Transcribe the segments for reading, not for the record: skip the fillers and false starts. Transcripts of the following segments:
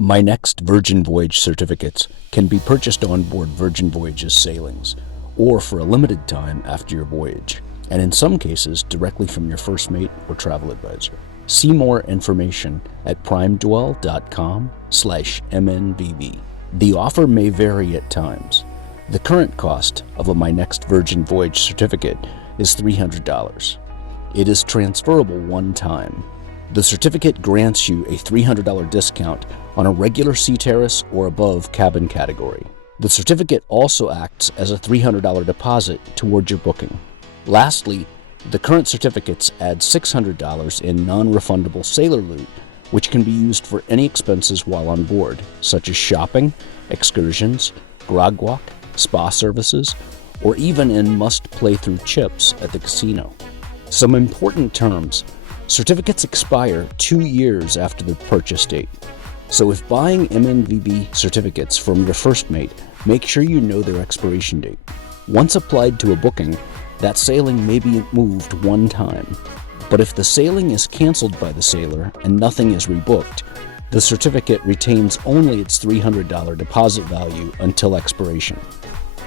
My Next Virgin Voyage certificates can be purchased on board Virgin Voyages sailings, or for a limited time after your voyage, and in some cases directly from your first mate or travel advisor. See more information at primedwell.com/MNVV. The offer may vary at times. The current cost of a My Next Virgin Voyage certificate is $300. It is transferable one time. The certificate grants you a $300 discount on a regular sea terrace or above cabin category. The certificate also acts as a $300 deposit toward your booking. Lastly, the current certificates add $600 in non-refundable sailor loot, which can be used for any expenses while on board, such as shopping, excursions, Grog Walk, spa services, or even in must-play-through chips at the casino. Some important terms. Certificates expire 2 years after the purchase date. So if buying MNVV certificates from your first mate, make sure you know their expiration date. Once applied to a booking, that sailing may be moved one time. But if the sailing is canceled by the sailor and nothing is rebooked, the certificate retains only its $300 deposit value until expiration.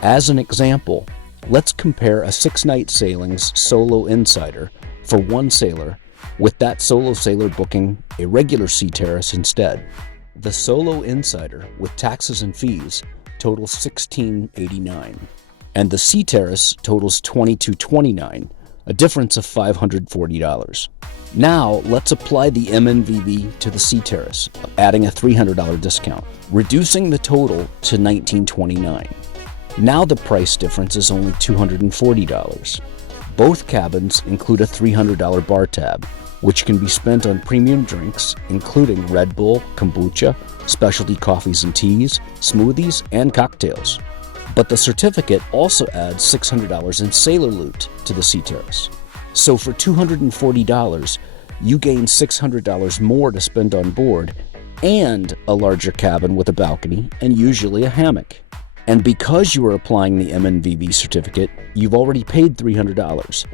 As an example, let's compare a 6-night sailing's solo insider for one sailor with that solo sailor booking a regular sea terrace instead. The solo insider with taxes and fees totals $16.89, and the sea terrace totals $22.29, a difference of $540. Now let's apply the MNVV to the sea terrace, adding a $300 discount, reducing the total to $19.29. Now the price difference is only $240. Both cabins include a $300 bar tab, which can be spent on premium drinks, including Red Bull, kombucha, specialty coffees and teas, smoothies, and cocktails. But the certificate also adds $600 in sailor loot to the sea terrace. So for $240, you gain $600 more to spend on board and a larger cabin with a balcony and usually a hammock. And because you are applying the MNVV certificate, you've already paid $300.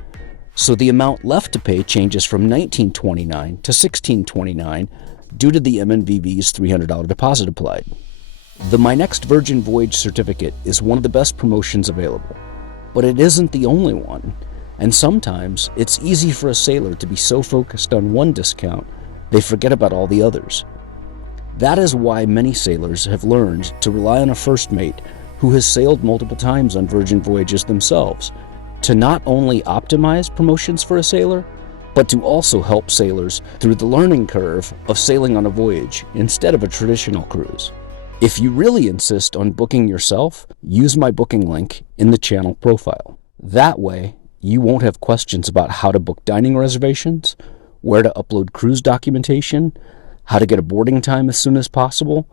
So the amount left to pay changes from $19.29 to $16.29 due to the MNVV's $300 deposit applied. The My Next Virgin Voyage certificate is one of the best promotions available, but it isn't the only one, and sometimes it's easy for a sailor to be so focused on one discount they forget about all the others. That is why many sailors have learned to rely on a first mate who has sailed multiple times on Virgin Voyages themselves to not only optimize promotions for a sailor, but to also help sailors through the learning curve of sailing on a voyage instead of a traditional cruise. If you really insist on booking yourself, use my booking link in the channel profile. That way, you won't have questions about how to book dining reservations, where to upload cruise documentation, how to get a boarding time as soon as possible,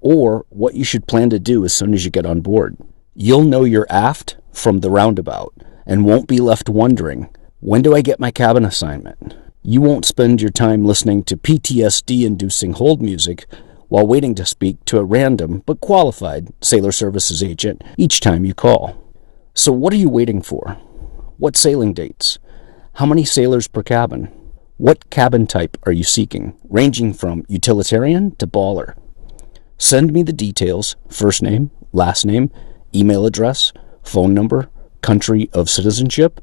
or what you should plan to do as soon as you get on board. You'll know your aft from the roundabout and won't be left wondering, when do I get my cabin assignment? You won't spend your time listening to PTSD-inducing hold music while waiting to speak to a random but qualified sailor services agent each time you call. So what are you waiting for? What sailing dates? How many sailors per cabin? What cabin type are you seeking, ranging from utilitarian to baller? Send me the details, first name, last name, email address, phone number, country of citizenship,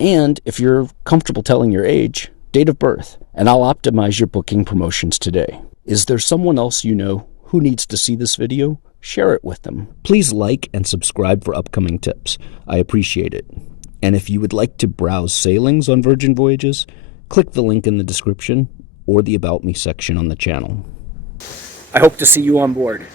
and if you're comfortable telling your age, date of birth, and I'll optimize your booking promotions today. Is there someone else you know who needs to see this video? Share it with them. Please like and subscribe for upcoming tips. I appreciate it. And if you would like to browse sailings on Virgin Voyages, click the link in the description or the About Me section on the channel. I hope to see you on board.